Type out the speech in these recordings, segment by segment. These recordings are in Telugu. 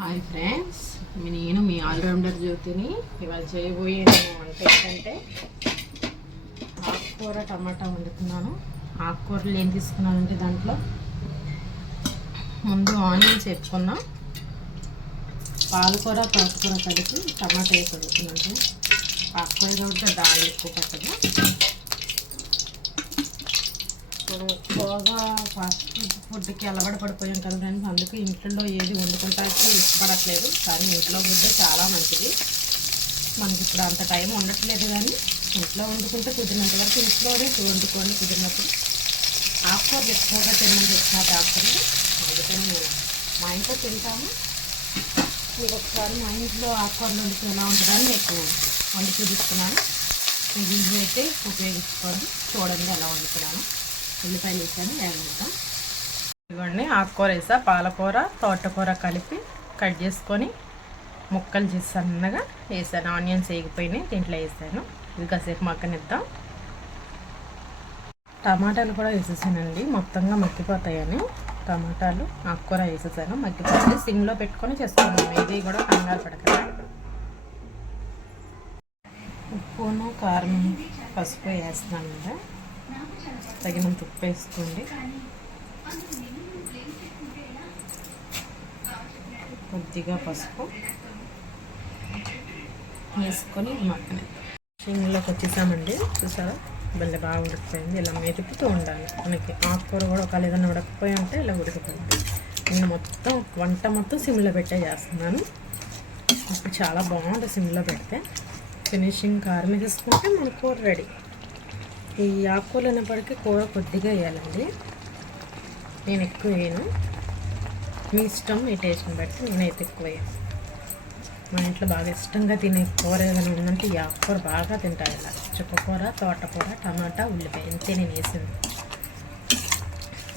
హాయ్ ఫ్రెండ్స్, నేను మీ ఆల్రౌండర్ జ్యోతిని. ఇవాళ చేయబోయే వంట ఏంటంటే ఆకుకూర టమాటా వండుతున్నాను. ఆకుకూరలు ఏం తీసుకున్నానంటే దాంట్లో ముందు ఆనియన్స్ వేసుకున్నాం, పాలకూర తోటకూర కలిపి టమాటా వేసి వండుతున్నాను. ఆకుకూర కాబట్టి దాల్ ఎక్కువ పట్టదు. ఎక్కువగా ఫాస్ట్ ఫుడ్కి అలవాటు పడిపోయాం కదా ఫ్రెండ్స్, అందుకే ఇంట్లో ఏది వండుకుంటానికి ఇష్టపడట్లేదు. కానీ ఇంట్లో ఫుడ్ చాలా మంచిది. మనకి ఇప్పుడు అంత టైం ఉండట్లేదు, కానీ ఇంట్లో వండుకుంటే కుదిరినంత వరకు ఇంట్లోనే వండుకోండి. కుదిరినప్పుడు ఆకుకూరలు ఎక్కువగా తినమని చెప్తున్నా డాక్టర్లు. అందుకని నేను మా ఇంట్లో తింటాము. మీకు ఒకసారి మా ఇంట్లో ఆకుకూరలు వండుకుని ఎలా ఉంటుందని మీకు వండి చూపిస్తున్నాను. మీకు అయితే ఉపయోగించుకోండి. చూడండి ఎలా వండుతున్నాను. ఉల్లిపాయలు వేసాను, వేగలుగుతాం. ఇవ్వండి, ఆకుకూర వేసా, పాలకూర తోటకూర కలిపి కట్ చేసుకొని ముక్కలు చేసి సన్నగా వేసాను. ఆనియన్స్ వేగిపోయినాయి, దీంట్లో వేసాను. ఇది కాసేపు మగ్గనిద్దాం. టమాటాలు కూడా వేసేసానండి, మొత్తంగా మగ్గిపోతాయని. టమాటాలు ఆకుకూర వేసేసాను, మగ్గిపోతే సిమ్లో పెట్టుకొని చేసుకున్నాను. ఇది కూడా కంగారు పడకరా. ఉప్పును కారం పసుపు వేస్తున్నాను కదా, తగినంత ఉప్పు వేసుకోండి. కొద్దిగా పసుపు వేసుకొని మక్కన ఇందులోకి వచ్చేసామండి. చూసారా, భలే బాగా ఉడికిపోయింది. ఇలా మెదుపుతూ ఉండాలి. మనకి ఆకుకూర కూడా ఒకవేళ ఏదైనా ఉడకపోయి ఉంటే ఇలా ఉడికిపోయింది. నేను వంట మొత్తం సిమ్లో పెట్టే చేస్తున్నాను. ఇప్పుడు చాలా బాగుంటుంది సిమ్లో పెడితే. ఫినిషింగ్ కారం వేసుకుంటే మన కూర రెడీ. ఈ ఆకుకూరలు అయినప్పటికీ కూర కొద్దిగా వేయాలండి, నేను ఎక్కువ వేయను. మీ ఇష్టం, మీ టేస్ట్ని బట్టి. నేనైతే ఎక్కువ వేయాను. మా ఇంట్లో బాగా ఇష్టంగా తినే కూర ఏదైనా ఉందంటే ఈ ఆకుకూర బాగా తింటారు. ఇలా చుక్కకూర, తోటకూర, టమాటా, ఉల్లిపాయ, ఇంతే నేను వేసింది.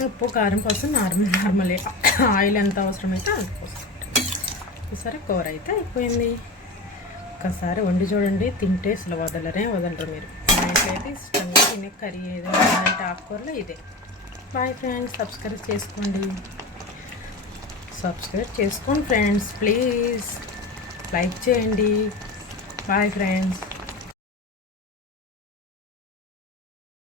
ఉప్పు కారం కోసం నార్మల్ ఆయిల్ ఎంత అవసరమైతే అంత పోసుకుంటాను. ఈసారి కూర అయితే అయిపోయింది. ఒక్కసారి వండి చూడండి, తింటే అసలు వదలరు మీరు. మా ఇంట్లో అయితే ఇష్టంగా తినే కర్రీ ఏదైనా అంటే ఆకుకూరలో ఇదే. బాయ్ ఫ్రెండ్స్, సబ్స్క్రైబ్ చేసుకోండి ఫ్రెండ్స్, ప్లీజ్ లైక్ చేయండి. Bye friends.